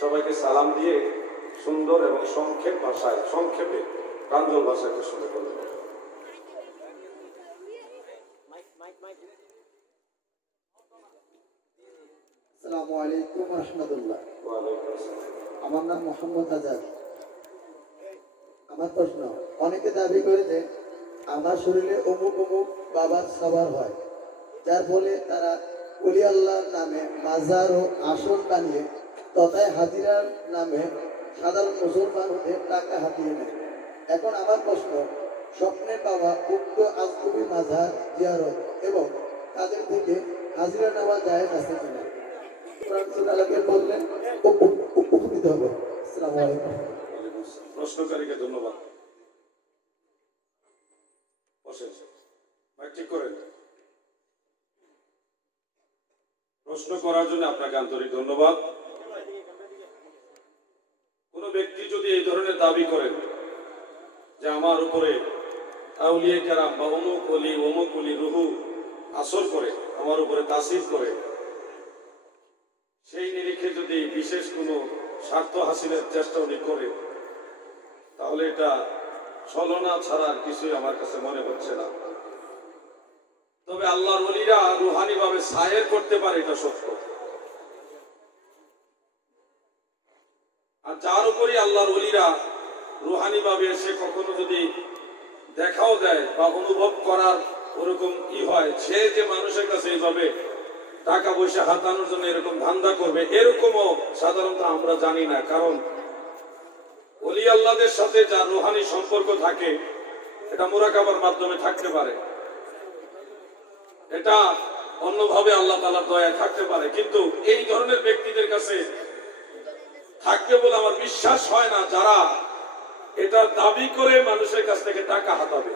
সবাইকে সালাম দিয়ে সুন্দর এবং সংক্ষেপে প্রাঞ্জল ভাষায় শুরু করবেন। আসসালামু আলাইকুম রাহমাতুল্লাহ। ওয়ালাইকুম আসসালাম। আমার নাম মোহাম্মদ আজাদ। আমার প্রশ্ন, অনেকে দাবি করে যে আমার শরীরে অমুক অমুক বাবার সবার হয়, যার ফলে তারা অলি আল্লাহর নামে মাজার ও আসন বানিয়ে তথায় হাজিরার নামে সাধারণ মুসলমান হতে টাকা হাতিয়ে নেয়। এখন আমার প্রশ্ন, স্বপ্নে পাওয়া উক্ত আজগুবি মাজার জিয়ারত এবং তাদের থেকে হাজিরা নেওয়া জায়েজ আছে কিনা বললেন উপকৃত হবে। আসসালামু আলাইকুম। প্রশ্নকারীকে ধন্যবাদ। ঠিক করেন। প্রশ্ন করার জন্য আপনাকে আন্তরিক ধন্যবাদ। কোন ব্যক্তি যদি এই ধরনের দাবি করেন যে আমার উপরে আউলিয়া কেরাম বা অমুক অলি রুহু আসর করে, আমার উপরে তাসির করে, সেই নিরিখে যদি বিশেষ কোনো স্বার্থ হাসিলের চেষ্টা উনি করে, তাহলে এটা ছলনা ছাড়া আর কিছুই আমার কাছে মনে হচ্ছে না। তবে আল্লাহর ওলিরা রুহানি ভাবে সায়ের করতে পারে, এটা সত্য। আর যার উপরই আল্লাহর ওলিরা রুহানি ভাবে এসে কখনো যদি দেখাও দেয় বা অনুভব করার ওরকম হয়, সে যে মানুষের কাছে এইভাবে টাকা পয়সা হাতানোর জন্য এরকম ধান্দা করবে, এরকমও সাধারণত আমরা জানি না। কারণ ওলি আল্লাহদের সাথে যার রুহানি সম্পর্ক থাকে, এটা মুরাকাবার মাধ্যমে থাকতে পারে, এটা অন্যভাবে আল্লাহ তাআলার দয়ায় থাকতে পারে, কিন্তু এই ধরনের ব্যক্তিদের কাছে থাকবে বলে আমার বিশ্বাস হয় না, যারা এটা দাবি করে মানুষের কাছ থেকে টাকা হাতাবে,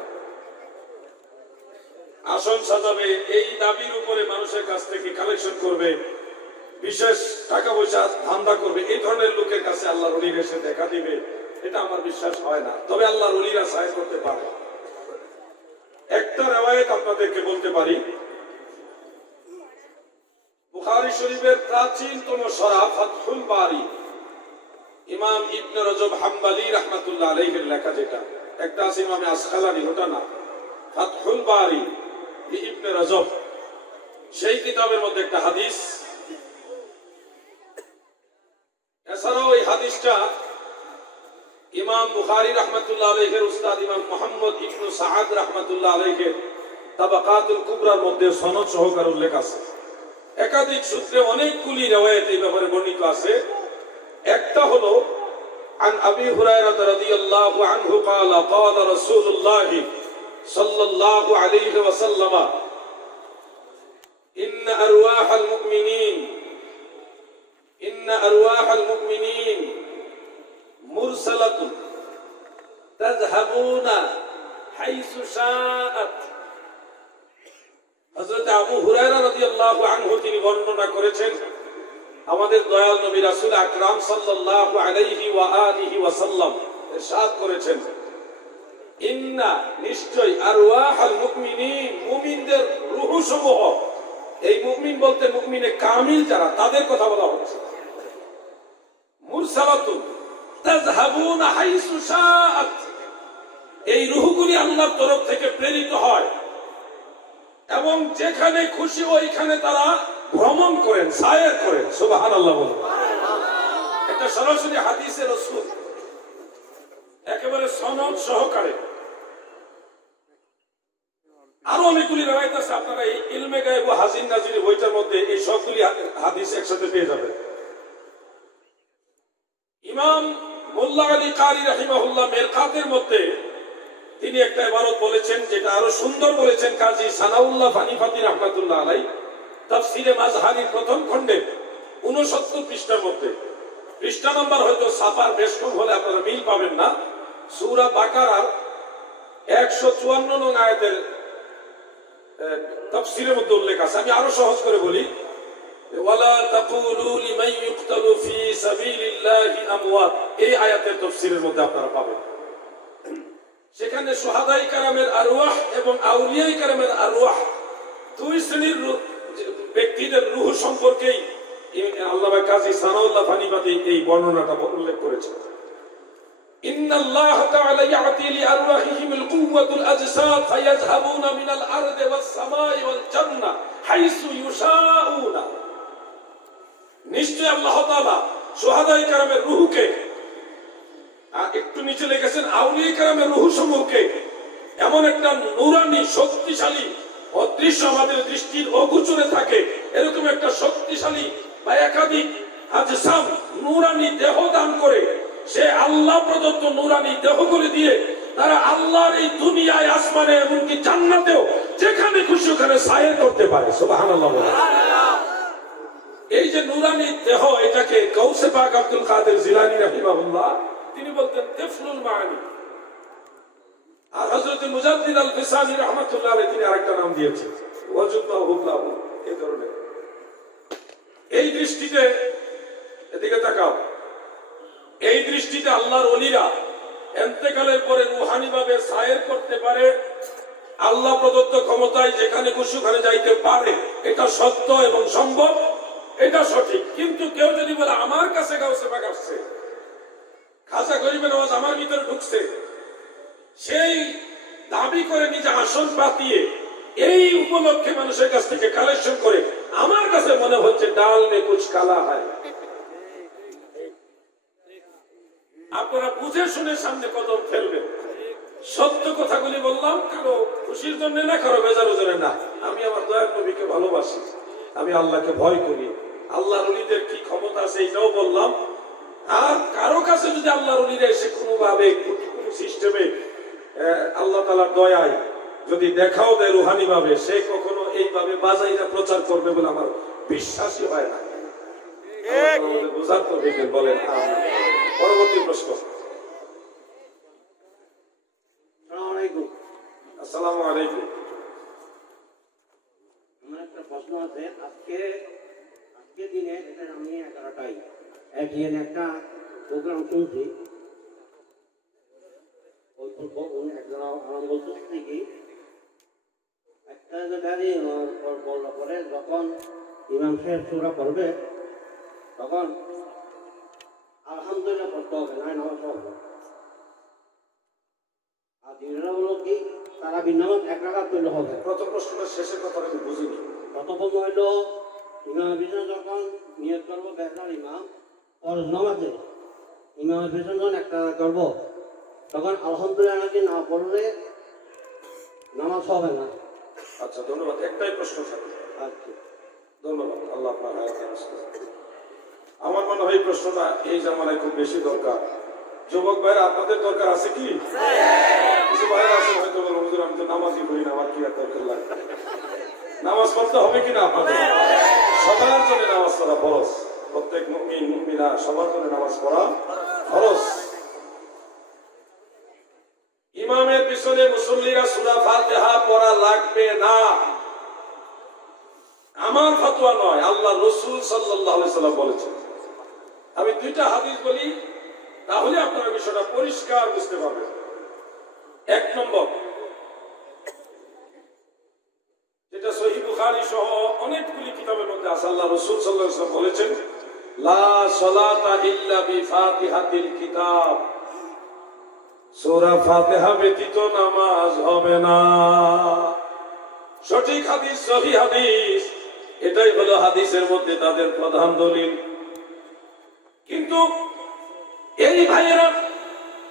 আসন সাজাবে, এই দাবির উপরে মানুষের কাছ থেকে কালেকশন করবে, বিশেষ টাকা পয়সা ধান্দা করবে, এই ধরনের লোকের কাছে আল্লাহর ওলিরা এসে দেখা দিবে, এটা আমার বিশ্বাস হয় না। তবে আল্লাহর ওলিরা সাহায্য করতে পারে। একটা রিওয়ায়াত আপনাদেরকে বলতে পারি, বুখারী শরীফের প্রাচীনতম সরাহ ফাতহুল বারী, ইমাম ইবনে রজব হাম্বলী রাহমাতুল্লাহ আলাইহির লেখা, যেটা একটা আছে ইমামে আসকালানী, ওটা না, ফাতহুল বারী ইবনে রজব, সেই কিতাবের মধ্যে একটা হাদিস। এছাড়াও এই হাদিসটা ইমাম বুখারী রাহমাতুল্লাহ আলাইহির উস্তাদ ইমাম মুহাম্মদ ইবনে সাআদ রাহমাতুল্লাহ আলাইহির তাবাকাতুল কুবরার মধ্যে সনদ সহকারে উল্লেখ আছে। একাধিক সূত্রে অনেকগুলি রিওয়ায়াত এই ব্যাপারে বর্ণিত আছে। একটা হলো আন আবি হুরায়রা রাদিয়াল্লাহু আনহু قال قال رسول الله صلى الله عليه وسلم إن أرواح المؤمنين مرسلة تذهبون حيث شاءت। হযরত আবু হুরায়রা রাদিয়াল্লাহু আনহু তিনি বর্ণনা করেছেন, আমাদের দয়াল নবী রাসূল আকরাম সাল্লাল্লাহু আলাইহি ওয়া আলিহি ওয়াসাল্লাম ইরশাদ করেছেন, ইন্না নিশ্চয় আরওয়াহুল মুমিনিন, মুমিনদের রূহ সমূহ, এই মুমিন বলতে মুমিনে কামিল যারা, তাদের কথা বলা হচ্ছে, মুরসালাতুন তাযহাবুনা হাইসু শাআত, এই রূহগুলি আল্লাহর তরফ থেকে প্রেরিত হয় এবং যেখানে খুশি ওইখানে তারা ভ্রমণ করেন, সায়ের করেন। সুবহানাল্লাহ বলুন। এটা সরাসরি হাদিসে রাসূল, একেবারে সনদ সহকারে। আরো অনেকগুলি রিওয়ায়াত আছে, আপনারা এই ইলমে গায়ব ও হাজির নাজির বইটার মধ্যে এই সবগুলি হাদিস একসাথে পেয়ে যাবেন। ইমাম মোল্লা আলী কারি রাহিমাহুল্লাহ মেরকাতের মধ্যে তিনি একটা ইবারত বলেছেন, যেটা আরো সুন্দর বলেছেন কাজী সানাউল্লাহ ফানিফাতি রাহমাতুল্লাহ আলাইহি তাফসীরে মাজহারির প্রথম খণ্ডে 69 পৃষ্ঠার মধ্যে, পৃষ্ঠা নাম্বার হয়তো ছাপার বেশ কম হলে আপনারা মিল পাবেন না, সূরা বাকারার 154 নং আয়াতের তাফসীরের মধ্যে উল্লেখ আছে। আমি আরো সহজ করে বলি, ওয়ালা তাকুলু লিমান ইউকতালু ফি সাবিলিল্লাহি আমওয়াত, এই আয়াতের তাফসীরের মধ্যে আপনারা পাবেন। সেখানে শুহাদায়ে কেরামের আরওয়াহ এবং আউলিয়ায়ে কেরামের আরওয়াহ, দুই শ্রেণীর ব্যক্তিদের রূহ সম্পর্কেই আল্লামা কাজী সানাউল্লাহ ফানিবাদী এই বর্ণনাটা উল্লেখ করেছেন। ইন্নাল্লাহ তাআলা ইয়াতি লিআরওয়াহিহিমুল কুওয়াতুল আজসাদ ফায়াযহাবুনা মিনাল আরদি ওয়াস সামাই ওয়াল জান্নাহ হাইসু ইউশাউনা। নিশ্চয় আল্লাহ তাআলা শুহাদায়ে কেরামের রূহকে, আর একটু নিচে লিখেছেন আউলিয়া কেরামের রূহ সমূহকে এমন একটা নূরানি শক্তিশালী অদৃশ্য আমাদের দৃষ্টির অগোচরে থাকে এরকম একটা শক্তিশালী বা একাধিক আজসাম নূরানি দেহ দান করে, সে আল্লাহ প্রদত্ত নূরানি দেহগুলি দিয়ে তারা আল্লাহর এই দুনিয়ায় আসমানে এমনকি জান্নাতেও যেখানে খুশি ওখানে সায়ের করতে পারে। সুবহানাল্লাহ। এই যে নূরানি দেহ, এটাকে গাউসে পাক আব্দুল কাদের জিলানী রাহিমাহুল্লাহ তিনি বলতেন তিফলুল মাআনি। আর হযরত মুজাদ্দিদ আল ফিসানি রাহমাতুল্লাহ আলাইহি তিনি আরেকটা নাম দিয়েছেন ওয়াজুবাহুল্লাহ। এই ধরনের এই দৃষ্টিতে এদিকে তাকাও, এই দৃষ্টিতে আল্লাহর ওলিরা ইন্তেকালের পরে রূহানি ভাবে সায়ের করতে পারে, আল্লাহ প্রদত্ত ক্ষমতায় যেখানে খুশি ওখানে যাইতে পারে, এটা সত্য এবং সম্ভব, এটা সঠিক। কিন্তু কেউ যদি বলে আমার কাছে গাউসে পাক আসছে, খাজা গরিবের নওয়াজ আমার ভিতরে ঢুকছে, সেই দাবি করে নিজে আসন পাতিয়ে এই উপলক্ষে মানুষের কাছ থেকে কালেকশন করে, আমার কাছে মনে হচ্ছে ডাল মে কুছ কালা হয়। আপনারা বুঝে শুনে সামনে কদম ফেলবেন। সত্য কথাগুলি বললাম, কারো খুশির জন্য না, কারো বেজারের জন্য না। আমি আমার দয়ার নবীকে ভালোবাসি, আমি আল্লাহকে ভয় করি, আল্লাহর ওলিদের কি ক্ষমতা আছে এটাও বললাম। আর কারো কাছে যদি আল্লাহর ওলিরা এসে কোনোভাবে কোনো সিস্টেমে আল্লাহ তাআলার দয়ায় যদি দেখাও দেয় রুহানি ভাবে, সে কখনো এইভাবে বাজাইরা প্রচার করবে বলে আমার বিশ্বাসই হয় না। বুঝার তো বলেন। পরবর্তী প্রশ্ন। আসসালামু আলাইকুম। আমার একটা প্রশ্ন আছে। আজকে দিনে আমি 11টায় এটিএন একটা প্রোগ্রাম শুনছি, একজন আমার বলতেছে কি একটা গাড়ি বলল পরে যখন ইমাম সাহেব সূরা পড়বে তখন আলহামদুলিল্লাহ পড়তে হবে, না নামাজ হবে। আর দিনেরা হলো কি তারা বিনামাজ 1 রাকাত পড়লে হবে। প্রথম প্রশ্নটা শেষের কথা আমি বুঝিনি। প্রথম হইল ইমামের পিছনে যখন নিয়ত করবো বেহতার ইমাম ফরজ নামাজে ইমামের পিছনে যখন 1 রাকাত করবো তখন আলহামদুলিল্লাহ নাকি না পড়লে নামাজ হবে না। আচ্ছা, ধন্যবাদ। একটাই প্রশ্ন থাকবে। আচ্ছা, ধন্যবাদ। আল্লাহ আপনার হায়াত দারাজ করুন। আমার মনে হয় এই প্রশ্নটা এই জামানায় খুব বেশি দরকার। যুবক ভাইরা, আপনাদের দরকার আছে কি? কিছু ভাইরা আছে হয়তো বলবো, হুজুর আমি তো নামাজই পড়ি না, আমার কি আর দরকার লাগে? নামাজ পড়তে হবে কিনা আপনাদের? সবার জন্য নামাজ পড়া ফরজ। প্রত্যেক মুমিন মুমিনা সবার জন্য নামাজ পড়া ফরজ। ইমামের পিছনে মুসল্লিরা সূরা ফাতিহা পড়া লাগবে না, আমার ফতোয়া নয়, আল্লাহ রাসূল সাল্লাল্লাহু আলাইহি সাল্লাম বলেছেন। আমি দুইটা হাদিস বলি, তাহলে আপনারা বিষয়টা পরিষ্কার বুঝতে পারবেন। 1 নম্বর, যেটা সহিহ বুখারী সহ অনেকগুলি কিতাবের মধ্যে আছে, আল্লাহ রাসূল সাল্লাল্লাহু আলাইহি সাল্লাম বলেছেন, লা সালাতা ইল্লা বিফাতিহাতিল কিতাব, সূরা ফাতিহা ব্যতীত নামাজ হবে না। সঠিক হাদিস, সহিহ হাদিস, এটাই হলো হাদিসের মধ্যে তাদের প্রধান দলিল। কিন্তু এই ভাইয়েরা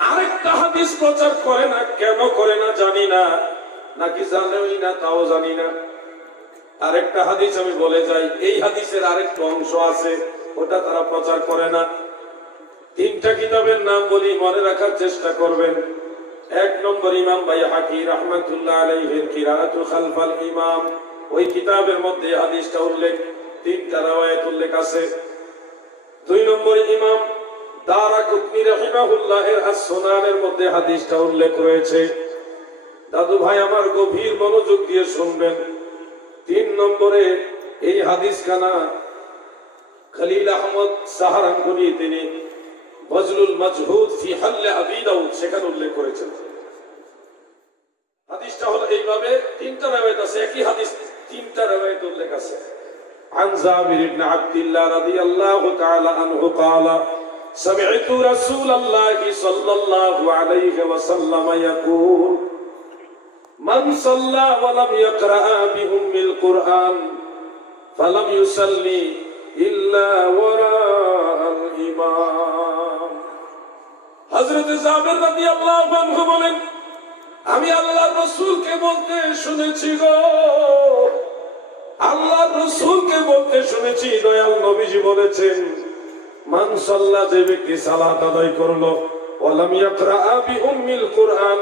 আরেকটা হাদিস প্রচার করে না, কেন করে না জানি না, নাকি জানেই না তাও জানি না। আরেকটা হাদিস আমি বলে যাই, এই হাদিসের আরেকটা অংশ আছে, ওটা তারা প্রচার করে না। 3টা কিতাবের নাম বলি, মনে রাখার চেষ্টা করবেন। 1 নম্বর, ইমাম বাইহাকি রাহমাতুল্লাহ আলাইহির কিরাআতু খালফাল ইমাম, ওই কিতাবের মধ্যে হাদিসটা উল্লেখ, 3টা riwayat উল্লেখ আছে। 2 নম্বর, ইমাম দারাকুতনি রাহিমাহুল্লাহ এর আস-সুনানের মধ্যে হাদিসটা উল্লেখ রয়েছে। দাদু ভাই আমার গভীর মনোযোগ দিয়ে শুনবেন। 3 নম্বরে এই হাদিসখানা খলিল আহমদ সাহারানপুরি তিনি বজলুল মাজহুদ ফি হাল্লে আবি দাউদ সেখানে উল্লেখ করেছেন। হাদিসটা হলো এইভাবে, 3টা riwayat আছে, একই হাদিস 3টা riwayat উল্লেখ আছে। عن جابر بن عبد الله رضي الله تعالى عنه قال سمعت رسول الله صلى الله عليه وسلم يقول من صلى ولم يقرأ بأم القرآن فلم يصلي إلا وراء الإمام হযরত জাবের রাদিয়াল্লাহু আনহু বলেন আমি আল্লাহর রাসূলকে বলতে শুনেছি গো, আল্লাহর রাসূলকে বলতে শুনেছি, দয়াল নবীজি বলেছেন মান সাল্লা, যে ব্যক্তি সালাত আদায় করলো, ওয়ালাম ইয়াকরা বিউম্মিল কুরআন,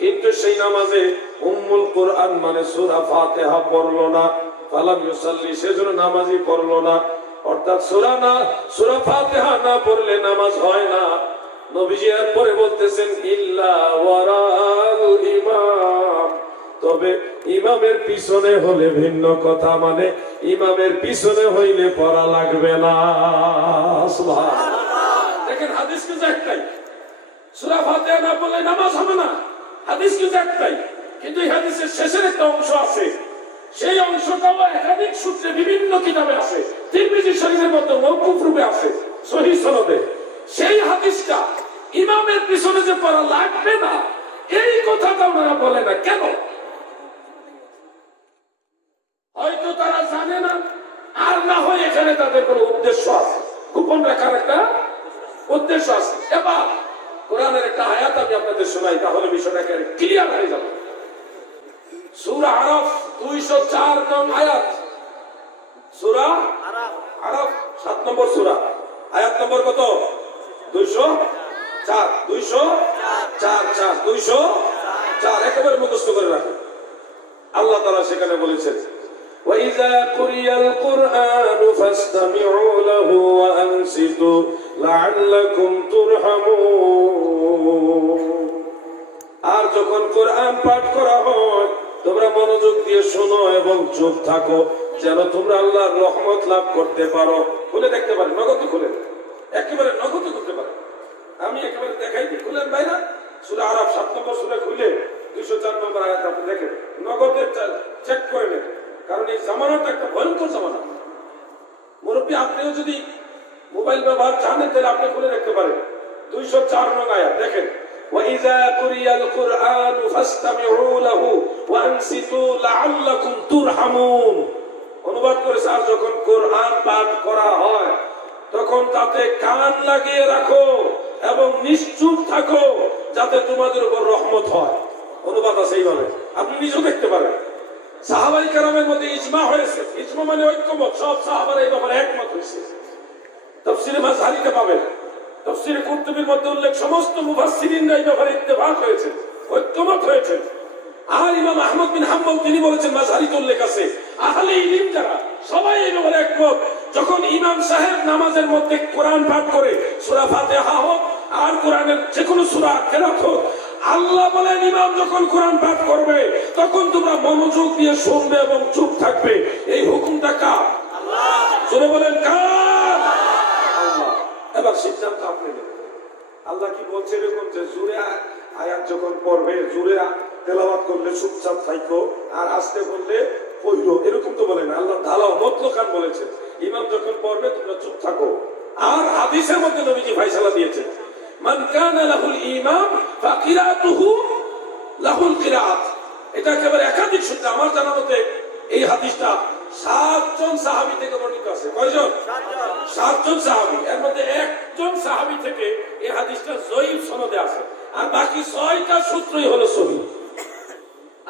কিন্তু সেই নামাজে উম্মুল কুরআন মানে সূরা ফাতিহা পড়লো না, ফালাম ইউসাল্লি, সেজন্য নামাজই পড়লো না, অর্থাৎ সূরা ফাতিহা না পড়লে নামাজ হয় না। নবীজি এরপরে বলতেছেন ইল্লা ওয়ারাল ইমাম, তবে ইমামের পিছনে হলে ভিন্ন কথা, মানে ইমামের পিছনে হইলে পড়া লাগবে না। সুবহানাল্লাহ। দেখেন হাদিস কিন্তু একটাই, সূরা ফাতিহা না পড়লে নামাজ হবে না, হাদিস কিন্তু একটাই, কিন্তু এই হাদিসের শেষের একটা অংশ আছে, সেই অংশটাও একাধিক সূত্রে বিভিন্ন কিতাবে আছে, তিরমিজি শরীফের মধ্যে মওকুফ রূপে আছে, সহিহ সনদে। সেই হাদিসটা ইমামের পিছনে যে পড়া লাগবে না, এই কথাটা ওনারা বলে না কেন? হয়তো তারা জানে না, আর না হয় এখানে তাদের কোনো উদ্দেশ্য আছে, গোপন রাখার একটা উদ্দেশ্য আছে। এবার কোরআনের একটা আয়াত আমি আপনাদের শোনাই, তাহলে বিষয়টা ক্লিয়ার হয়ে যাবে। সূরা আরাফ 204 নং আয়াত, সূরা আরাফ 7 নম্বর সূরা, আয়াত নম্বর কত? 204, 204 একেবারে মুখস্থ করে রাখেন। আল্লাহ তাআলা সেখানে বলেছেন وَإِذَا قُرِئَ الْقُرْآنُ فَاسْتَمِعُوا لَهُ وَأَنصِتُوا لَعَلَّكُمْ تُرْحَمُونَ, আর যখন কোরআন পাঠ করা হয় তোমরা মনোযোগ দিয়ে শোনো এবং চুপ থাকো, যেন তোমরা আল্লাহর রহমত লাভ করতে পারো। খুলে দেখতে পারেন, নগদে খুলে, একেবারে নগদে করতে পারেন। আমি একেবারে দেখাই দিই, খুলেন ভাই না, সূরা আরাফ 7 নম্বর সূরা খুলে 204 নম্বর আয়াত আপনি দেখেন, নগদে চেক করে নেন, কারণ এই জামানাটা একটা ভয়ঙ্কর জামানা। মুরব্বী আপনিও যদি মোবাইল ব্যবহার জানেন তাহলে আপনি খুলে দেখতে পারেন 204 নং আয়াত দেখেন, وَإِذَا قُرِئَ الْقُرْآنُ فَاسْتَمِعُوا لَهُ وَأَنصِتُوا لَعَلَّكُمْ تُرْحَمُونَ। অনুবাদ করেছে, আর যখন কোরআন পাঠ করা হয় তখন তাতে কান লাগিয়ে রাখো এবং নিশ্চুপ থাকো, যাতে তোমাদের উপর রহমত হয়। অনুবাদ আছে এইভাবে, আপনি নিজেও দেখতে পারেন। সাহাবায়ে কেরামের মধ্যে ইজমা হয়েছে, ইজমা মানে ঐক্যমত, সব সাহাবারা এই ব্যাপারে একমত হয়েছে। তাফসীরে মাযহারিতে পাবেন, তাফসীরে কুরতুবীর মধ্যে উল্লেখ, সমস্ত মুফাসসিরিনরা এই ব্যাপারে ইত্তেফাক হয়েছে, ঐক্যমত হয়েছে। আর ইমাম আহমদ বিন হাম্বল তিনি বলেছেন, মাযহারিতে উল্লেখ আছে, আহলে ইলম যারা সবাই এই ব্যাপারে একমত, যখন ইমাম সাহেব নামাজের মধ্যে কোরআন পাঠ করে, সূরা ফাতিহা হোক আর কোরআনের যে কোনো সূরা কেরাত হোক, আল্লাহ বলেন ইমাম যখন কোরআন পাঠ করবে তখন তোমরা মনোযোগ দিয়ে শুনবে এবং চুপ থাকবে। এই হুকুমটা কার? আল্লাহ। শুনে বলেন কার? আল্লাহ। এবার সিদ্ধান্ত আপনি নেবেন। আল্লাহ কি বলছে এরকম যে জোরে আয়াত যখন পড়বে, জোরে তেলাওয়াত করলে চুপচাপ থাকো, আর আস্তে বললে পড়ো, এরকম তো বলেন। আল্লাহ ঢালাও মতলকান বলেছে, ইমাম যখন পড়বে তোমরা চুপ থাকো। আর হাদিসের মধ্যে নবীজি ফায়সালা দিয়েছেন, মান কানা লাহুল ইমাম ফাকিরাতুহু লাহুল কিরাত। এটা একেবারে একাধিক সূত্রে আমার জানা মতে এই হাদিসটা 7 জন সাহাবী থেকে বর্ণিত আছে। কয়জন? 7 জন সাহাবী, এর মধ্যে একজন সাহাবী থেকে এই হাদিসটা জয়ীফ সনদে আছে, আর বাকি 6টা সূত্রই হলো সহিহ।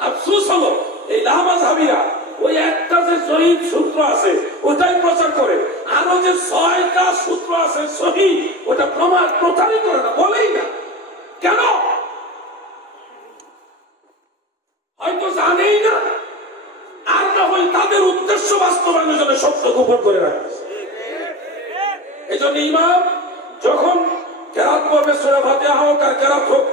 আফসোস হলো এই লামাযহাবীরা ওই একটা যে জয়ীফ সূত্র আছে ওটাই প্রচার করে, আরো যে 6টা সূত্র আছে সহিহ ওটা প্রচারই করে না, বলেই না। কেন? হয়তো জানেই না, আর না হয় তাদের উদ্দেশ্য বাস্তবায়নের জন্য সত্য গোপন করে রাখে। এই জন্য ইমাম যখন কেরাত পড়বে, সূরা ফাতিহা হোক আর কেরাত হোক,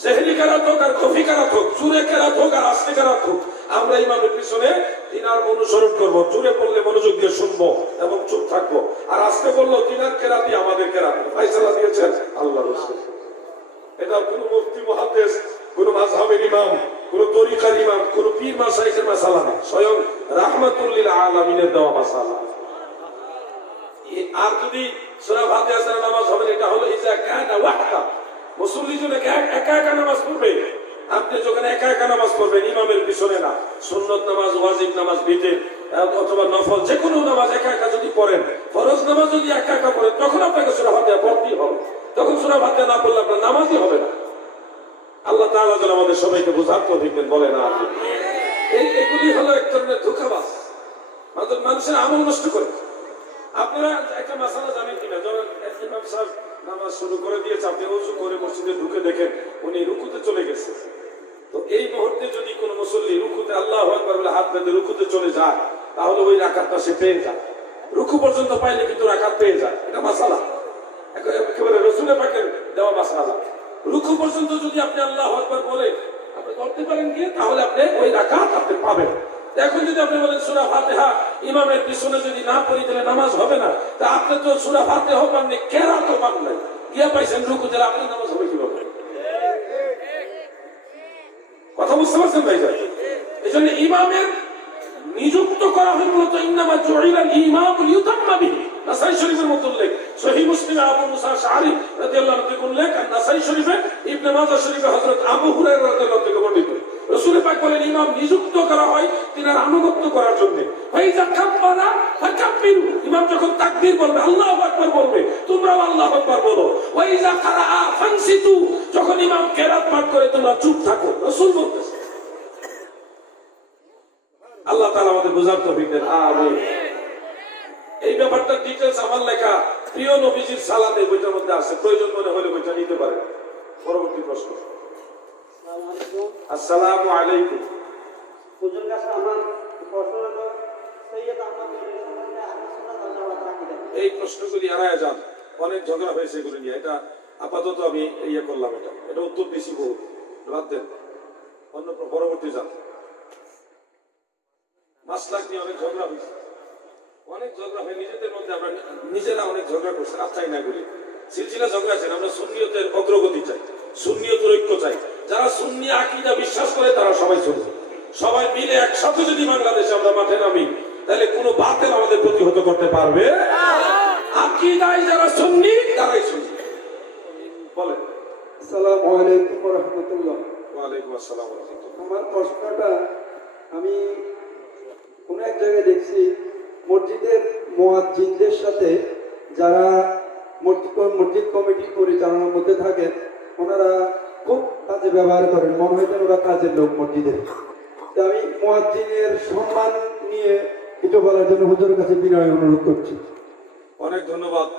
সেহরি কেরাত হোক আর খফি কেরাত হোক, জোরে কেরাত হোক আর আস্তে কেরাত হোক, আমরা ইমামের পিছনে তিনার অনুসরণ করবো। জোরে পড়লে মনোযোগ দিয়ে শুনবো এবং চুপ থাকবো, আর আস্তে বললো তিনার কেরাতই আমাদের কেরাত। ফায়সালা দিয়েছেন আল্লাহ রাসূল। এটা কোন মুফতি মুহাদ্দিস, কোন মাযহাবের ইমাম, কোন তরিকার ইমাম, কোন পীর মাশাইখের মাসালা না, স্বয়ং রাহমাতুল লিল আলামিনের দেওয়া মাসালা। আর যদি সূরা ফাতিহা ছাড়া নামাজ হবে, এটা হলো ইজা কানা ওয়াহদা, মুসল্লি যখন একা একা নামাজ পড়বে, আপনি যখন একা একা নামাজ পড়বেন ইমামের পিছনে না, সুন্নত নামাজ, ওয়াজিব নামাজ, বিতের অথবা নফল যে কোনো নামাজ একা একা যদি পড়েন, ফরজ নামাজ যদি একা একা পড়েন, তখন আপনাকে সূরা ফাতিহা পড়তেই হবে। তখন সূরা ফাতিহা না পড়লে আপনার নামাজই হবে না। আল্লাহ তাআলা যেন আমাদের সবাইকে বোঝার তৌফিক দেন, বলেন আমিন। এগুলি হলো এক ধরনের ধোঁকাবাজ, মানুষের আমল নষ্ট করে। আপনারা একটা মাসালা জানেন কিনা, ধরেন ইমাম সাহেব নামাজ শুরু করে দিয়েছে, আপনি ওযু করে মসজিদে ঢুকে দেখেন উনি রুকুতে চলে গেছে। তো এই মুহূর্তে যদি কোনো মুসল্লি রুকুতে আল্লাহু আকবার বলে হাত বেঁধে রুকুতে চলে যায়, তাহলে ওই রাকাতটা সে পেয়ে যায়। রুকু পর্যন্ত পাইলে কিন্তু রাকাত পেয়ে যায়, এটা মাসালা, একেবারে রাসূলের পাকের দেওয়া মাসালা। রুকু পর্যন্ত যদি আপনি আল্লাহু আকবার বলে আপনি করতে পারেন গিয়ে, তাহলে আপনি ওই রাকাত আপনি পাবেন। এখন যদি আপনি বলেন সূরা ফাতিহা ইমামের পিছনে যদি না পড়ি তাহলে নামাজ হবে না, তা আপনি তো সূরা ফাতিহা পাননি, কেরাত পান নাই, গিয়া পাইছেন রুকুতে, আপনি নামাজ হবে কিভাবে? কথা বুঝতে পারছেন ভাই? এই জন্য ইমামের নিযুক্ত করা হয় মূলত ইন্নামা জুইলাল ইমামু লিউতাম্মা বিহি, নাসাই শরীফের মধ্যে উল্লেখ, সহিহ মুসলিমে আবু মুসা আশআরী রাদিয়াল্লাহু আনহু উল্লেখ, আর নাসাই শরীফে ইবনে মাজাহ শরীফে হযরত আবু হুরায়রা রাদিয়াল্লাহু আনহু বর্ণিত। রাসূল পাক বলেন ইমাম নিযুক্ত করা হয় তিনার আনুগত্য করার জন্য। ফাইজা কাব্বারা ফাকাব্বিরু, ইমাম যখন তাকবীর বলবে, আল্লাহু আকবার বলবে, তোমরাও আল্লাহু আকবার বলো। ওয়াইজা কারাআ ফানসিতু, যখন ইমাম কিরাত পাঠ করে তোমরা চুপ থাকো, রাসূল বলতেছে। আল্লাহ তাআলা আমাদের বুঝার তৌফিক দেন, আমিন। এই ব্যাপারটা ডিটেইলস আমার লেখা প্রিয় নবীজির সালাতে বইটার মধ্যে আছে, প্রয়োজন মনে হলে বইটা নিতে পারেন। পরবর্তী প্রশ্ন। আসসালামু আলাইকুম। হুজুর কাছে আমার প্রশ্ন হলো, সৈয়দ আহমদ সম্বন্ধে আহলে সুন্নাত ওয়াল জামাতের আকীদা। এই প্রশ্নগুলি এড়ায় যান, অনেক ঝগড়া হয়েছে এগুলো নিয়ে। এটা আপাতত আমি করলাম, এটা উত্তর দিছি বহু, বাদ দেন, অন্য পরবর্তী যান। মাসলাক নিয়ে অনেক ঝগড়া হয়েছে, অনেক ঝগড়া হয় নিজেদের মধ্যে, আমরা নিজেরা অনেক ঝগড়া করছি, আর চাই না এগুলি সিলসিলা ঝগড়া আছে। আমরা সুন্নিয়তের অগ্রগতি চাই, সুন্নিয়তের ঐক্য চাই। যারা সুন্নি আকীদা বিশ্বাস করে তারা সবাই শুনবে, সবাই মিলে একসাথে যদি বাংলাদেশে আমরা মাঠে নামি, তাহলে কোনো বাতিল আমাদের প্রতিহত করতে পারবে। আকীদায় যারা সুন্নি তারাই সুন্নি। বলেন। আসসালামু আলাইকুম ওয়া রাহমাতুল্লাহ। ওয়া আলাইকুম আসসালাম ওয়া রাহমাতুল্লাহ। আমার প্রশ্নটা, আমি কোন এক জায়গায় দেখছি মসজিদের মুয়াজ্জিনদের সাথে যারা মসজিদ কমিটি পরিচালনার মধ্যে থাকেন, ওনারা খুব কাজে ব্যবহার করেন, মনে হয় যেন ওরা কাজের লোক মসজিদের। তো আমি মুয়াজ্জিনের সম্মান নিয়ে কিছু বলার জন্য হুজুরের কাছে বিনয় অনুরোধ করছি। অনেক ধন্যবাদ।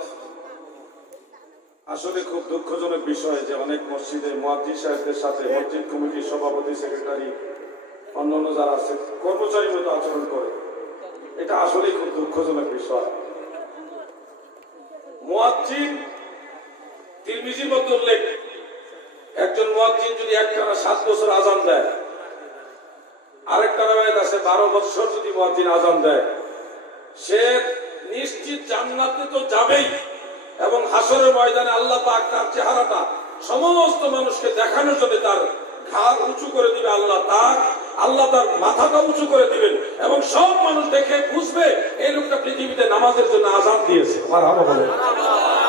আসলে খুব দুঃখজনক বিষয় যে অনেক মসজিদে মুয়াজ্জিন সাহেবদের সাথে মসজিদ কমিটির সভাপতি, সেক্রেটারি, অন্যান্য যারা আছে কর্মচারীর মতো আচরণ করে। এটা আসলে খুব দুঃখজনক বিষয়। মুয়াজ্জিন তিরমিজির মধ্যে উল্লেখ, একজন মুয়াজ্জিন যদি একটানা 7 বছর আযান দেয়, আরেকটা রাওয়ায়াত আছে 12 বছর যদি মুয়াজ্জিন আযান দেয়, সে নিশ্চিত জান্নাতে তো যাবেই, এবং হাসরের ময়দানে আল্লাহ পাক তার চেহারাটা সমস্ত মানুষকে দেখানোর জন্য তার ঘাড় উঁচু করে দিবে আল্লাহ তার মাথাটা উঁচু করে দিবেন, এবং সব মানুষ দেখে বুঝবে এই লোকটা পৃথিবীতে নামাজের জন্য আযান দিয়েছে। মারহাবা বলেন।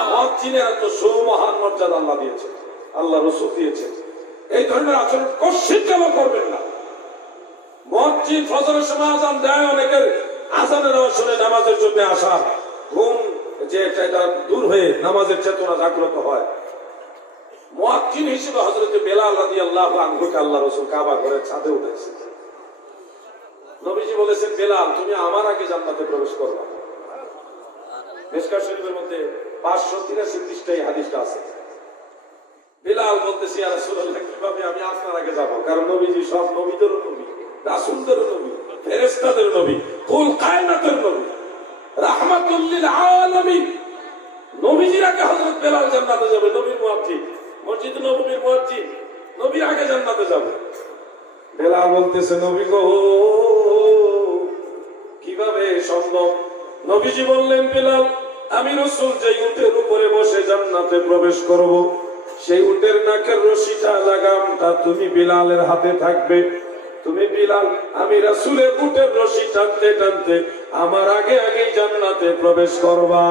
মুয়াজ্জিনের এত সুমহান মর্যাদা আল্লাহ দিয়েছে, আল্লাহ রাসূল দিয়েছে। এই ধরনের আচরণ কখনো কেন করবেন না। মুয়াজ্জিন ফজরের সময় আযান দেয়, অনেকের আযানের আওয়াজ শুনে নামাজের জন্য আসা, ঘুম যে এটা দূর হয়ে নামাজের চেতনা জাগ্রত হয়। মুয়াজ্জিন হিসেবে হযরত বেলাল রাদিয়াল্লাহু আনহুকে আল্লাহ রাসূল কাবা ঘরের ছাদে উঠেছে। নবীজি বলেছেন, বেলাল তুমি আমার আগে জান্নাতে প্রবেশ করবে। মিশকাত শরীফের মধ্যে 583 পৃষ্ঠায় হাদিসটা আছে। বেলাল বলতেছে, ইয়া রাসূলুল্লাহ কিভাবে আমি আপনার আগে যাব? কারণ নবীজি সব নবীদের নবী, রাসূলদের নবী, ফেরেশতাদের নবী, কুল কায়নাতের নবী, রাহমাতুল লিল আলামিন। নবীজির আগে হযরত বেলাল জান্নাতে যাবে। নবীর মুয়াজ্জিন, মসজিদ নববীর মুয়াজ্জিন, নবীর আগে জান্নাতে যাবে। বেলাল বলতেছে, নবী গো কিভাবে সম্ভব? নবীজি বললেন, বেলাল আমি রাসূল যে উটের উপরে বসে জান্নাতে প্রবেশ করব, সেই উটের নাকের রশিটা লাগামটা তুমি বেলালের হাতে থাকবে। তুমি বিলাল, আমি রাসূলের বুটের রশি টানতে টানতে আমার আগে আগেই জান্নাতে প্রবেশ করবা।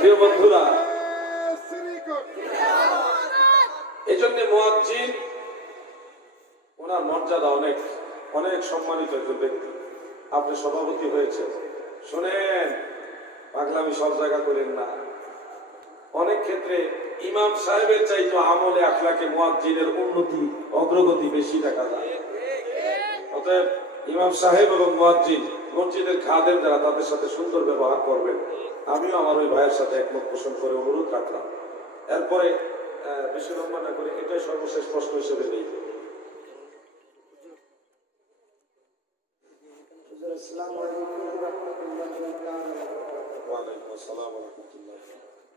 প্রিয় বন্ধুরা, এই জন্য মুয়াজ্জিন ওনার মর্যাদা অনেক অনেক সম্মানিত একজন ব্যক্তি। আপনি সভাপতি হয়েছে, শোনেন, পাগলামি সব জায়গা করেন না। অনেক ক্ষেত্রে ইমাম সাহেবের চাইতে আমলে আখলাকে মুয়াজ্জিনের উন্নতি অগ্রগতি বেশি দেখা যায়। অতএব ইমাম সাহেব এবং মুয়াজ্জিন মসজিদের খাদেম যারা, তাদের সাথে সুন্দর ব্যবহার করবেন। আমিও আমার ওই ভাইয়ের সাথে একমত পোষণ করে অনুরোধ রাখলাম। এরপরে বেশি লম্বা না করে এটাই সর্বশেষ প্রশ্ন হিসেবে নেই।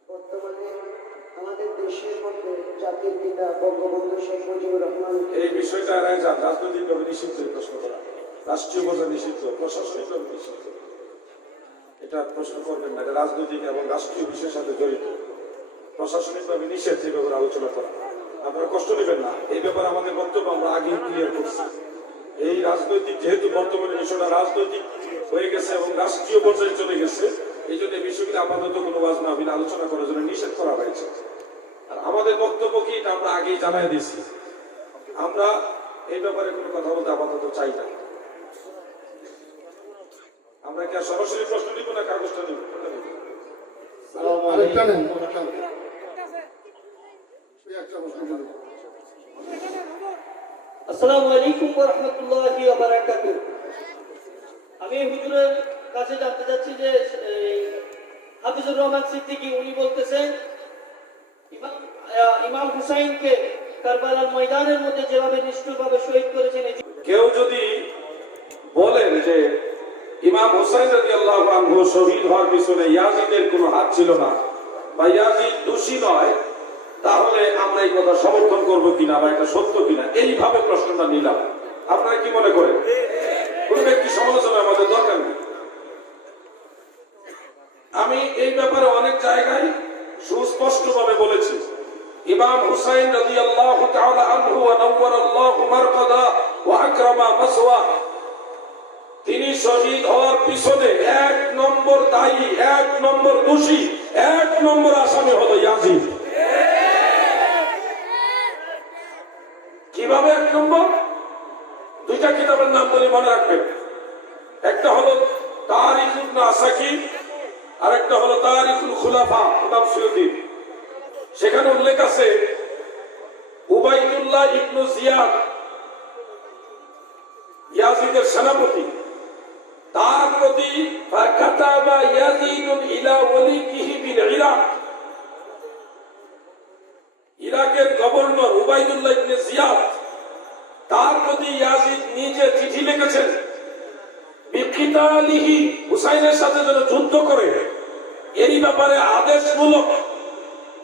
বর্তমানে আমাদের দেশের মধ্যে জাতির পিতা বঙ্গবন্ধু শেখ মুজিবুর রহমান এই বিষয়টা রাজনৈতিকভাবে নিষিদ্ধ প্রশ্ন করা, রাষ্ট্রীয় ভাবে নিষিদ্ধ, প্রশাসনিকভাবে নিষিদ্ধ। এটা প্রশ্ন করবেন না, এটা রাজনৈতিক এবং রাষ্ট্রীয় বিষয়ের সাথে জড়িত। প্রশাসনিকভাবে নিষেধ, এই ব্যাপারে আলোচনা করা। আপনারা কষ্ট নেবেন না, এই ব্যাপারে আমাদের বক্তব্য আমরা আগেই ক্লিয়ার করছি। এই রাজনৈতিক, যেহেতু বর্তমানে বিষয়টা রাজনৈতিক হয়ে গেছে এবং রাষ্ট্রীয় পর্যায়ে চলে গেছে, এই জন্য এই বিষয়গুলো আপাতত কোনো ওয়াজ মাহফিল আলোচনা করার জন্য নিষেধ করা হয়েছে। আর আমাদের বক্তব্য কি, এটা আমরা আগেই জানাই দিয়েছি। আমরা এই ব্যাপারে কোনো কথা বলতে আপাতত চাই না। আমরা কি আর সরাসরি প্রশ্ন নিব না কাগজটা নিব? আসসালামু আলাইকুম ওয়া রাহমাতুল্লাহি ওয়া বারাকাতুহু। আমি হুজুরের কাছে জানতে চাচ্ছি যে হাফিজুর রহমান সিদ্দিকী উনি বলতেছেন ইমাম হুসাইনকে কারবালার ময়দানের মধ্যে যেভাবে নিষ্ঠুরভাবে শহীদ করেছেন, কেউ যদি বলেন যে ইমাম হুসাইন রাদিয়াল্লাহু আনহু শহীদ হওয়ার পিছনে ইয়াজিদের কোনো হাত ছিল না বা ইয়াজিদ দোষী নয়, তাহলে আমরা এই কথা সমর্থন করবো কিনা বা এটা সত্য কিনা, এইভাবে প্রশ্নটা নিলাম। আপনারা কি মনে করেন? কোন ব্যক্তি সমালোচনা আমাদের দরকার নেই। আমি এই ব্যাপারে অনেক জায়গায় সুস্পষ্টভাবে বলেছি, ইমাম হুসাইন রাদিয়াল্লাহু তাআলা আনহু ওয়া নাওয়ারাল্লাহু মারকাদা ওয়া আকরামা মাসওয়া, তিনি শহীদ হওয়ার পিছনে এক নম্বর দায়ী, এক নম্বর দোষী, এক নম্বর আসামি হলো ইয়াজিদ। কিভাবে এক নম্বর? দুইটা কিতাবের নাম বলে মনে রাখবেন। একটা হলো তারিখ ইবনে আসাকির, আর একটা হলো তারিখুল খুলাফা ইমাম সুয়ুতী। সেখানে উল্লেখ আছে উবাইদুল্লাহ ইবনে জিয়াদ, ইয়াজিদের সেনাপতি, তার প্রতি ফাকাতাবা ইয়াজিদুন ইলা ওয়ালিহি বিল ইরাক, ইরাকের গভর্নর উবাইদুল্লাহ ইবনে জিয়াদ, তার প্রতি ইয়াজিদ নিজে চিঠি লিখেছেন বিকিতালিহি, হুসাইনের সাথে যেন যুদ্ধ করে, এরই ব্যাপারে আদেশমূলক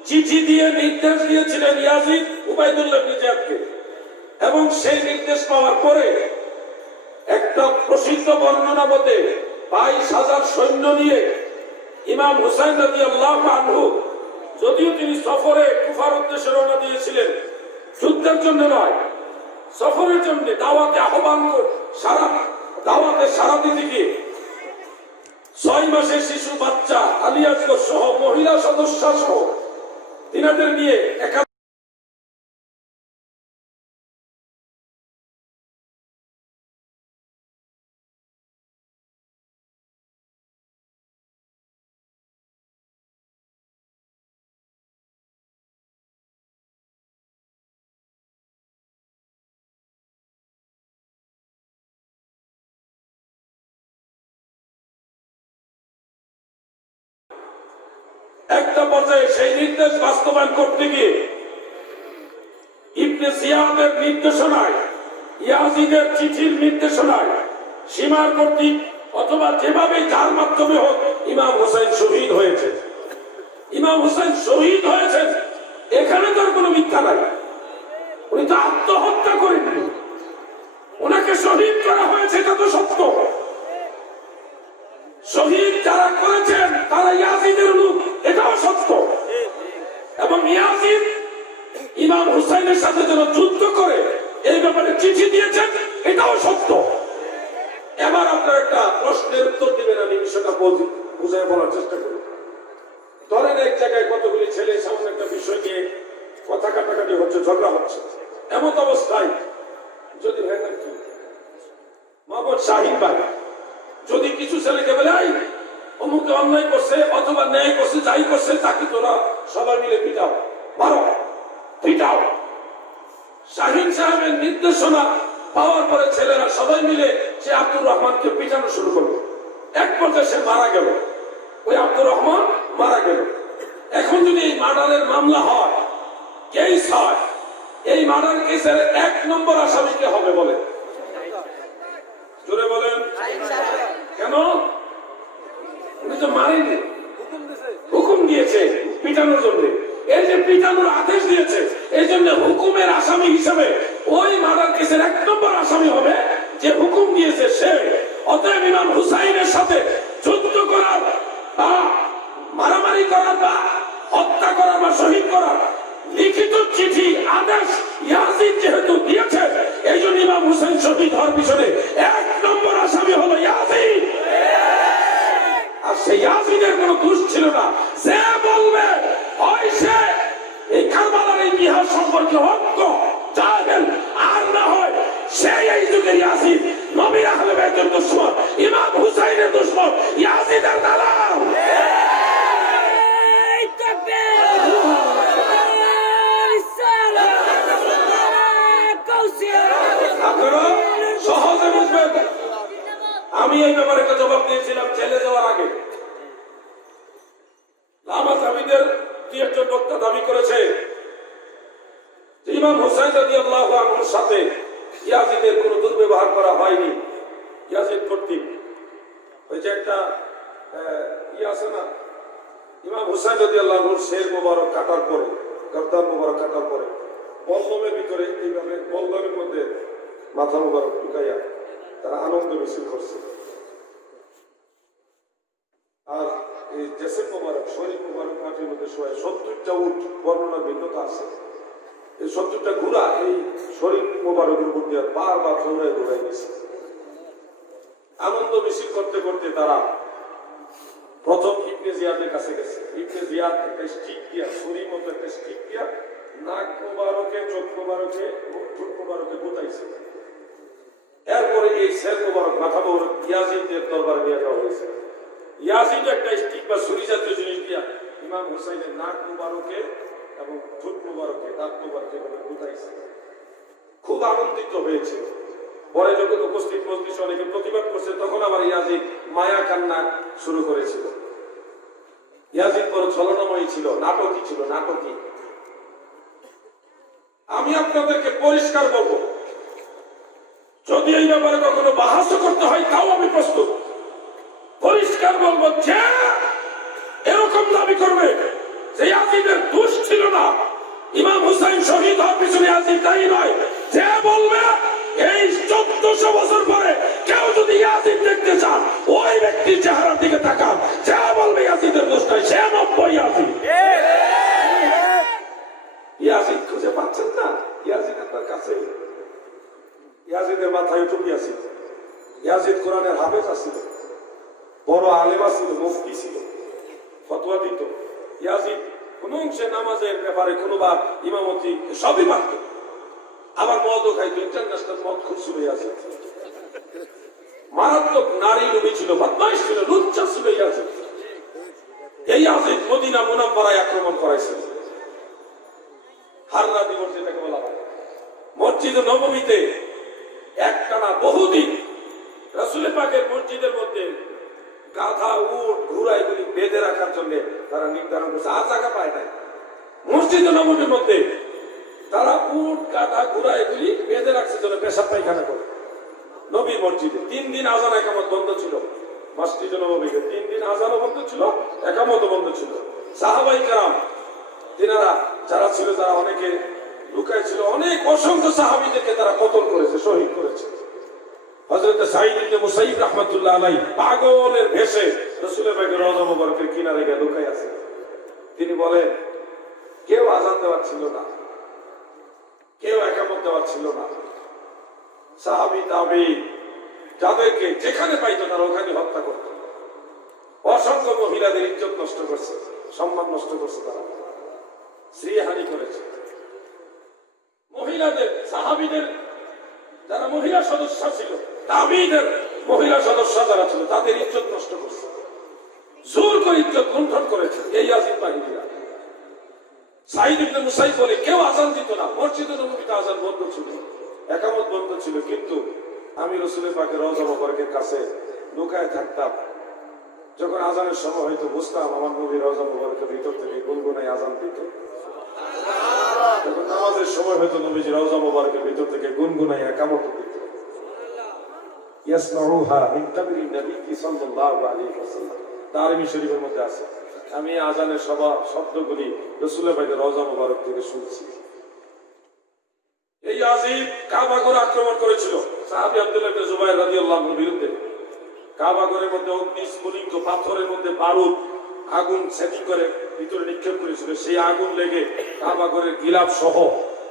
চিঠি দিয়ে নির্দেশ দিয়েছিলেন ইয়াজিদ উবাইদুল্লাহ ইবনে জিয়াদকে। এবং সেই নির্দেশ পাওয়ার পরে একটা প্রসিদ্ধ বর্ণনা মতে 22,000 সৈন্য নিয়ে ইমাম হুসাইন রাদিয়াল্লাহু আনহু, যদিও তিনি সফরে কুফার উদ্দেশ্যে রওনা দিয়েছিলেন, যুদ্ধের জন্য নয়, সফরের জন্য দাওয়াতে আহ্বান দাওয়াতে সারা দিতে গিয়ে 6 মাসের শিশু বাচ্চা আলিয়াজগর সহ মহিলা সদস্য সহ তিনাদের নিয়ে একটা পর্যায়ে সেই নির্দেশ বাস্তবায়ন করতে গিয়ে ইবনে জিয়াদের নির্দেশনায়, ইয়াজিদের চিঠির নির্দেশনায়, সীমার কর্তৃক অথবা যেভাবে যার মাধ্যমে হোক ইমাম হুসাইন শহীদ হয়েছে। ইমাম হুসাইন শহীদ হয়েছেন, এখানে তার কোনো মিথ্যা নাই। উনি তো আত্মহত্যা করেননি, ওনাকে শহীদ করা হয়েছে, এটা তো সত্য। শহীদ যারা করেছেন তারা ইয়াজিদের লোক, এটাও সত্য। এবং ইয়াজিদ ইমাম হুসাইনের সাথে যেন যুদ্ধ করে এই ব্যাপারে চিঠি দিয়েছেন, এটাও সত্য। এবার আপনার একটা প্রশ্নের উত্তর দিবেন, আমি বিষয়টা বুঝায় বলার চেষ্টা করি। ধরেন এক জায়গায় কতগুলি ছেলে সামনে একটা বিষয় নিয়ে কথা কাটাকাটি হচ্ছে, ঝগড়া হচ্ছে। এমন অবস্থায় যদি মোহাম্মদ শাহিন ভাই যদি কিছু ছেলেকে বলে অমুকে অন্যায় করছে অথবা ন্যায় করছে, যাই করছে তাকে তোরা সবাই মিলে পিটাও, মারো, পিটাও। শাহিন সাহেবের নির্দেশনা পাওয়ার পরে ছেলেরা সবাই মিলে সে আব্দুর রহমানকে পিটানো শুরু করলো। এক পর্যায়ে সে মারা গেল, ওই আব্দুর রহমান মারা গেল। এখন যদি এই মার্ডারের মামলা হয়, কেস হয়, এই মার্ডার কেসের 1 নম্বর আসামি কে হবে বলে? জোরে বলেন। কেন? উনি তো মারেননি, হুকুম দিয়েছে পিটানোর জন্য। এই যে পিটানোর আদেশ দিয়েছে, এই জন্য হুকুমের আসামি হিসাবে ওই মার্ডার কেসের 1 নম্বর আসামি হবে যে হুকুম দিয়েছে সে। অতএব ইমাম হুসাইনের সাথে যুদ্ধ করার বা মারামারি করার বা হত্যা করার বা শহীদ করার লিখিত চিঠি আদেশ ইয়াজিদ যেহেতু দিয়েছে, এই জন্য ইমাম হুসাইন শহীদ হওয়ার পিছনে 1 নম্বর আসামি হলো ইয়াজিদ। আর সেই ইয়াজিদের কোনো দোষ ছিল না। যে বলবে হয় সে এই কারবালার ইতিহাস সম্পর্কে অজ্ঞ জাহেল, আর না হয় সে এই যুগের ইয়াজিদ, নবীর আহলে বাইতের দুশমন, ইমাম হুসাইনের দুশমন, ইয়াজিদের দালাল। আপনারা সহজে বুঝবেন। আমি এই ব্যাপারে একটা জবাব দিয়েছিলাম জেলে যাওয়ার আগে। লামাজ হামিদের একজন বক্তা দাবি করেছে যে ইমাম হুসাইন রাদিয়াল্লাহু আনহুর সাথে ইয়াজিদের কোনো দুর্ব্যবহার করা হয়নি ইয়াজিদ কর্তৃক। ওই যে একটা আছে না, ইমাম হুসাইন রাদিয়াল্লাহু আনহুর শের মোবারক কাটার পরে, গর্দান মোবারক কাটার পরে বল্লমের ভিতরে এইভাবে বল্লমের মধ্যে মাথা মোবারক ঢুকাইয়া তারা আনন্দ মিছিল করছে। আর এই জেসের মোবারক, শরীর মোবারক মাটির মধ্যে শোয় 70টা উট, বর্ণনা ভিন্নতা আছে। এই 70টা ঘোড়া এই শরীর মোবারকের মধ্যে বারবার দৌড়ায় দৌড়াই গেছে। আনন্দ মিছিল করতে করতে তারা প্রথম ইবনে জিয়াদের কাছে গেছে। ইবনে জিয়াদ একটা স্টিক দিয়া, শরীর মতো একটা স্টিক দিয়া নাক মোবারকে, চোখ মোবারকে, ঠোঁট মোবারকে গুতাইছে। এরপরে এই শের মোবারক, মাথা মোবারক ইয়াজিদের দরবারে নিয়ে যাওয়া হয়েছে। ইয়াজিদ একটা স্টিক বা ছুরি জাতীয় জিনিস দিয়া ইমাম হুসাইনের নাক মোবারকে এবং ঠোঁট মোবারকে, দাঁত মোবারকে গুতাইছে। খুব আনন্দিত হয়েছে। পরে যখন উপস্থিত মজলিসে অনেকে প্রতিবাদ করছে, তখন আবার ইয়াজিদ মায়া কান্না শুরু করেছিল। ইয়াজিদ বড় ছলনাময়ী ছিল, নাটকী ছিল, নাটকী। আমি আপনাদেরকে পরিষ্কার বলবো, যদি এই ব্যাপারে কখনো বাহাস করতে হয় তাও আমি প্রস্তুত। পরিষ্কার বলবো, যে এরকম দাবি করবে যে ইয়াজিদের দোষ ছিল না, ইমাম হুসাইন শহীদ হওয়ার পিছনে ইয়াজিদ দায়ী নয়, যে বলবে এই 1400 বছর পরে কেউ যদি ইয়াজিদ দেখতে চান, ওই ব্যক্তির চেহারার দিকে তাকান। যে বলবে ইয়াজিদের দোষ নাই, সে 90 ইয়াজিদ। ইয়াজিদ খুঁজে পাচ্ছেন না? ইয়াজিদ আপনার কাছে। ইয়াজিদের মাথায় টুপি আছিল, ইয়াজিদ কোরআনের হাফেজ আছিল, বড় আলেম ছিল, মুফতি ছিল, ফতোয়া দিত। ইয়াজিদ কোন অংশে নামাজের ব্যাপারে কোনো বা ইমামতি সবই পারত। আবার মদও খাইত, ইন্টারন্যাশনাল মদ খুঁজছিল ইয়াজিদ। মারাত্মক নারী লোভী ছিল, বদমাইশ ছিল, লুচ্চা ছিল ইয়াজিদ। এই ইয়াজিদ মদিনা মুনাওয়ারায় আক্রমণ করাইছিল। হাররা দিবস যেটাকে বলা হয়, মসজিদে নববীতে একটানা বহুদিন রাসূল পাকের মসজিদের মধ্যে গাধা, উট, ঘোড়া এগুলি বেঁধে রাখার জন্য তারা নির্ধারণ করছে। আর জায়গা পায় নাই মসজিদে নববীর মধ্যে। তারা উট, গাধা, ঘোড়া এগুলি বেঁধে রাখছে জন্য পেশাব পায়খানা করে। নবীর মসজিদে 3 দিন আযান একামত বন্ধ ছিল। মসজিদে নববীতে 3 দিন আযানও বন্ধ ছিল, একামতও বন্ধ ছিল। সাহাবায়ে কেরাম তিনারা যারা ছিল, যারা অনেকে লুকায় ছিল, অনেক অসংখ্য সাহাবীদেরকে তারা কতল করেছে, শহীদ করেছে। হযরত সাঈদ ইবনে মুসাইয়িব রাহমাতুল্লাহ আলাইহি পাগলের ভেষে রসুলের পাকে রওজা মুবারকের কিনারে গিয়ে লুকাই আছে। তিনি বলেন, কেউ আজান দেওয়ার ছিল না, কেউ একামত দেওয়ার ছিল না। সাহাবী তাবী যাদেরকে যেখানে পাইতো তারা ওখানে হত্যা করত। অসংখ্য মহিলাদের ইজ্জত নষ্ট করছে, সম্মান নষ্ট করছে, তারা শ্রীহানি করেছে। মহিলাদের, সাহাবীদের যারা মহিলা সদস্য ছিল, তাবীদের মহিলা সদস্য যারা ছিল, তাদের ইজ্জত নষ্ট করছে, জোর করে ইজ্জত লুণ্ঠন করেছে এই ইয়াজিদ বাহিনীরা। সাঈদ ইবনে মুসাইব বলে, কেউ আজান দিত না, মসজিদে নববীতে আজান বন্ধ ছিল, একামত বন্ধ ছিল, কিন্তু আমি রাসূলের পাকের রওজা মুবারকের কাছে লুকায় থাকতাম। যখন আজানের সময় হয়তো বুঝতাম আমার নবী রওজা মুবারকের ভিতর থেকে গুনগুনায় আজান দিত। যখন নামাজের সময় হয়তো নবীজি রওজা মুবারকের ভিতর থেকে গুনগুনায় একামত দিত। ইয়াসমাউহা মিন কাবরি নবী সাল্লাল্লাহু আলাইহি ওয়াসাল্লাম, তারমি শরীফের মধ্যে আছে। আমি আজানের শব্দগুলি রাসূলের পাকের রওজা মুবারক থেকে শুনছি। এই ইয়াজিদ কাবা ঘর আক্রমণ করেছিল সাহাবী আব্দুল্লাহ ইবনে জুবাইর রাদিয়াল্লাহু আনহুর বিরুদ্ধে। কাবা ঘরের মধ্যে অগ্নিস্ফুলিঙ্গ পাথরের মধ্যে বারুদ, আগুন সেটিং করে ভিতরে নিক্ষেপ করেছিল। সেই আগুন লেগে কাবা ঘরের গিলাফ সহ,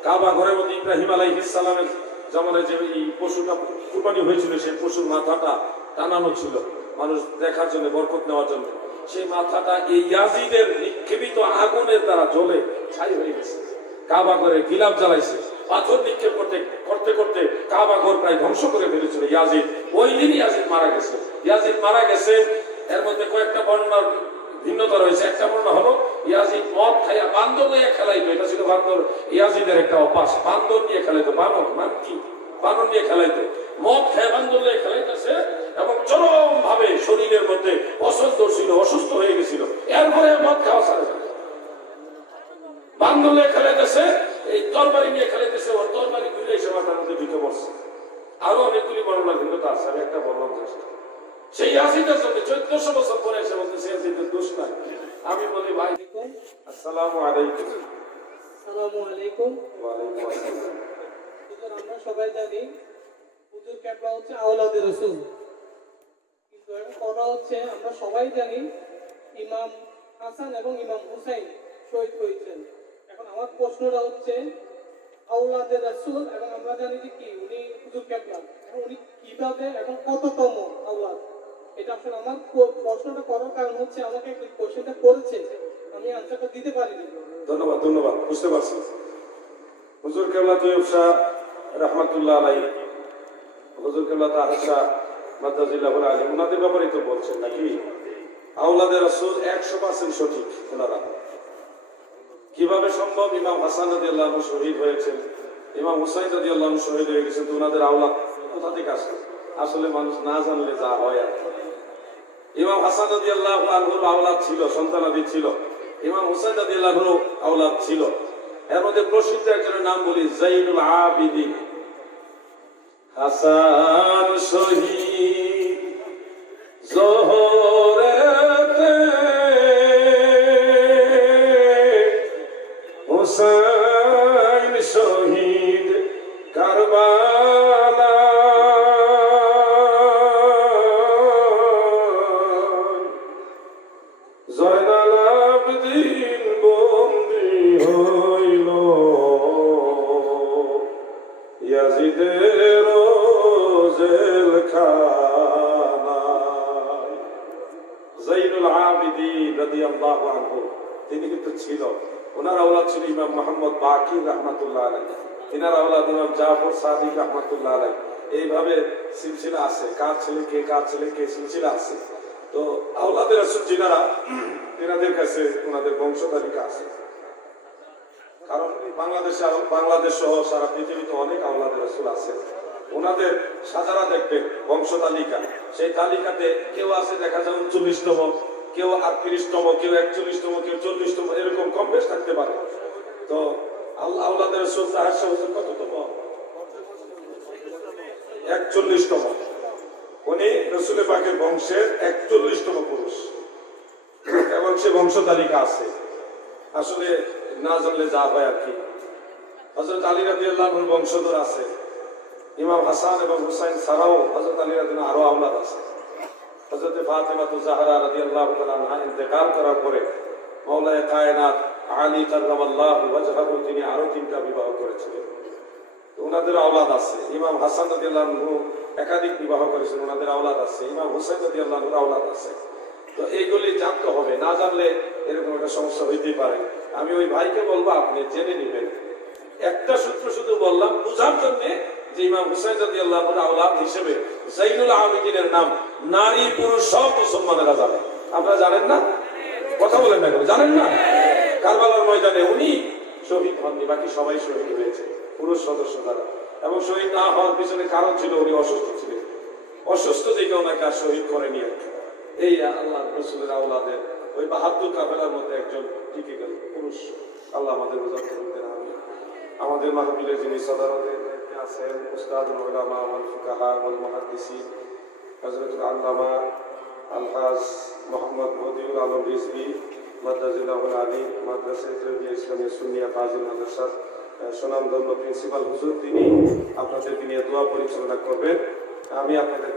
কাবা ঘরের মধ্যে ইব্রাহিম আলাইহিস সালামের জামানায় যে এই পশুটা কুরবানি হয়েছিল, সেই পশুর মাথাটা টানানো ছিল মানুষ দেখার জন্য, বরকত নেওয়ার জন্য। সেই মাথাটা এই ইয়াজিদের নিক্ষেপিত আগুনের দ্বারা জ্বলে ছাই হয়ে গেছে। কাবা ঘরে গিলাফ জ্বালাইছে, পাথর নিক্ষেপ করতে করতে কাবা ঘর প্রায় ধ্বংস করে ফেলেছিল ইয়াজিদ। ওই দিন ইয়াজিদ মারা গেছে। ইয়াজিদ মারা গেছে, এর মধ্যে কয়েকটা বর্ণনার ভিন্নতা রয়েছে। একটা বর্ণনা হলো ইয়াজিদ মদ খাইয়া বান্দর নিয়ে খেলাইতো। এটা ছিল বান্দর, ইয়াজিদের একটা অভ্যাস, বান্দর নিয়ে খেলাইতো। বানর মান কি, বানর নিয়ে খেলাইতো। মদ খেয়ে বান্দর নিয়ে খেলাইতেছে এবং চরম ভাবে শরীরের মধ্যে অসুস্থ ছিল, অসুস্থ হয়ে গেছিল। এরপরে মদ খাওয়া ছাড়ে, বান্দর নিয়ে খেলাইতেছে, এই তরবারি নিয়ে খেলাইতেছে, ওর তরবারি ঘুরে এসে মাথার মধ্যে ঢুকে পড়ছে। আরো অনেকগুলি বর্ণনা ভিন্নতা আছে, আমি একটা বললাম। সেই ইয়াজিদের জন্য 1400 বছর পরে এসে বলতেছে ইয়াজিদের দোষ নাই। আমি বলি, ভাই আসসালামু আলাইকুম। আসসালামু আলাইকুম। ওয়া আলাইকুম আসসালাম। হুজুর, আমরা সবাই জানি হুজুর কেবলা হচ্ছে আওলাদে রাসূল, কিন্তু এখন কথা হচ্ছে আমরা সবাই জানি ইমাম হাসান এবং ইমাম হুসাইন শহীদ হয়েছেন। এখন আমার প্রশ্নটা হচ্ছে আওলাদে রাসূল, এবং আমরা জানি যে কি উনি হুজুর কেবলা, এখন উনি কিভাবে এবং কততম আওলাদ? এটা আসলে আমার প্রশ্নটা করার কারণ হচ্ছে আমাকে একটা কোশ্চেনটা করেছে, আমি আনসারটা দিতে পারিনি। ধন্যবাদ, ধন্যবাদ, বুঝতে পারছি। হুজুর কেবলা তৈয়ব শাহ রাহমাতুল্লাহ আলাইহি, হুজুর কেবলা তাহের শাহ মাদ্দাজিল্লাহুল আলিম, ওনাদের ব্যাপারেই তো বলছেন নাকি? আওলাদে রাসূল 100% সঠিক ওনারা। কিভাবে সম্ভব? ইমাম হাসান রাদিয়াল্লাহু আনহু শহীদ হয়েছেন, ইমাম হুসাইন রাদিয়াল্লাহু আনহু শহীদ হয়ে গেছেন, তো ওনাদের আওলাদ কোথা থেকে আসে? আসলে মানুষ না জানলে যা হয় আর। ইমাম হাসান রাদিয়াল্লাহু আনহুর আওলাদ ছিল, সন্তানাদি ছিল। ইমাম হুসাইন রাদিয়াল্লাহু আনহু আওলাদ ছিল। এর মধ্যে প্রসিদ্ধ একজনের নাম বলি, যাইনুল আবিদিন হাসান শহীদ জোহরেতে হুসাইন শহীদ কারবালা। জয়নাল আবদিন বন্দী হইল ইয়াজিদের জেলখানায়। যাইনুল আবিদিন রাদিয়াল্লাহু আনহু, তিনি কিন্তু ছিল, ওনার আওলাদ ছিল ইমাম মুহাম্মদ বাকির রাহমাতুল্লাহ আলাইহি, তিনার আওলাদ ইমাম জাফর সাদিক রাহমাতুল্লাহ আলাইহি। এইভাবে সিলসিলা আছে, কার ছেলে কে, কার ছেলে কে, সিলসিলা আছে। তো আওলাদে রাসূল যিনারা, তিনাদের কাছে ওনাদের বংশ তালিকা আছে। কারণ বাংলাদেশ সহ সারা পৃথিবীতে অনেক আওলাদে রাসূল আছে। ওনাদের সাজারা দেখবেন বংশ তালিকা, সেই তালিকাতে কেউ আছে দেখা যায় 39তম, কেউ 38তম, কেউ 41তম, কেউ 40তম, এরকম কম বেশ থাকতে পারে। তো আওলাদে রাসূল তাহের শাহ হুজুর কততম? 41তম। উনি রাসূলের পাকের বংশের 41তম পুরুষ, এবং সে বংশ তালিকা আছে। আসলে না জানলে যা হয় আর কি। হযরত আলী রাদিয়াল্লাহু আনহুর বংশধর আছে। ইমাম হাসান এবং হুসাইন ছাড়াও হযরত আলী রাদিয়াল্লাহু আনহু আরো আওলাদ আছে। হযরত ফাতেমা জাহরা রাদিয়াল্লাহু তাআলা আনহা ইন্তেকাল করার পরে মাওলায়ে কায়নাত আলী কাররামাল্লাহু ওয়াজহাহু তিনি আরো 3টা বিবাহ করেছিলেন। তো ওনাদের আওলাদ আছে। ইমাম হাসান রাদিয়াল্লাহু আনহু একাধিক বিবাহ করেছেন, ওনাদের আওলাদ আছে। ইমাম হুসাইন রাদিয়াল্লাহু আনহুর আওলাদ আছে। তো এইগুলি জানতে হবে, না জানলে এরকম একটা সমস্যা হইতেই পারে। আমি ওই ভাইকে বলবো আপনি জেনে নেবেন। একটা সূত্র শুধু বললাম বুঝার জন্য যে ইমাম হুসাইন রাদিয়াল্লাহু আনহুর আওলাদ হিসেবে যাইনুল আবেদিনের নাম নারী পুরুষ সব মুসলমানেরা জানে। আপনারা জানেন না? কথা বলেন না, জানেন না? কারবালার ময়দানে উনি শহীদ হননি, বাকি সবাই শহীদ হয়েছে পুরুষ সদস্য দ্বারা। এবং শহীদ না হওয়ার পিছনে কারণ ছিল উনি অসুস্থ ছিলেন। অসুস্থ দেখে ওনাকে আর শহীদ করেনি। এই আল্লাহ রসুলের আওলাদের ওই 72 কাফেলার মধ্যে একজন টিকে গেল পুরুষ। আল্লাহ আমাদের বোঝাতে করতেন। আমি আমাদের মাহফিলের যিনি সদারতে আছেন উস্তাদুল উলামা ওয়াল ফুকাহা ওয়াল মুহাদ্দিসিন হযরতুল আল্লামা আলহাজ মোহাম্মদ মদিউল আলম রিজভী মাদ্রাসাতুল আলী মাদ্রাসা ইসলামিয়া সুন্নিয়া ফাজিল মাদ্রাসার সুনামধন্য প্রিন্সিপাল হুজুর, তিনি আপনাদেরকে নিয়ে দোয়া পরিচালনা করবেন। আমি আপনাদের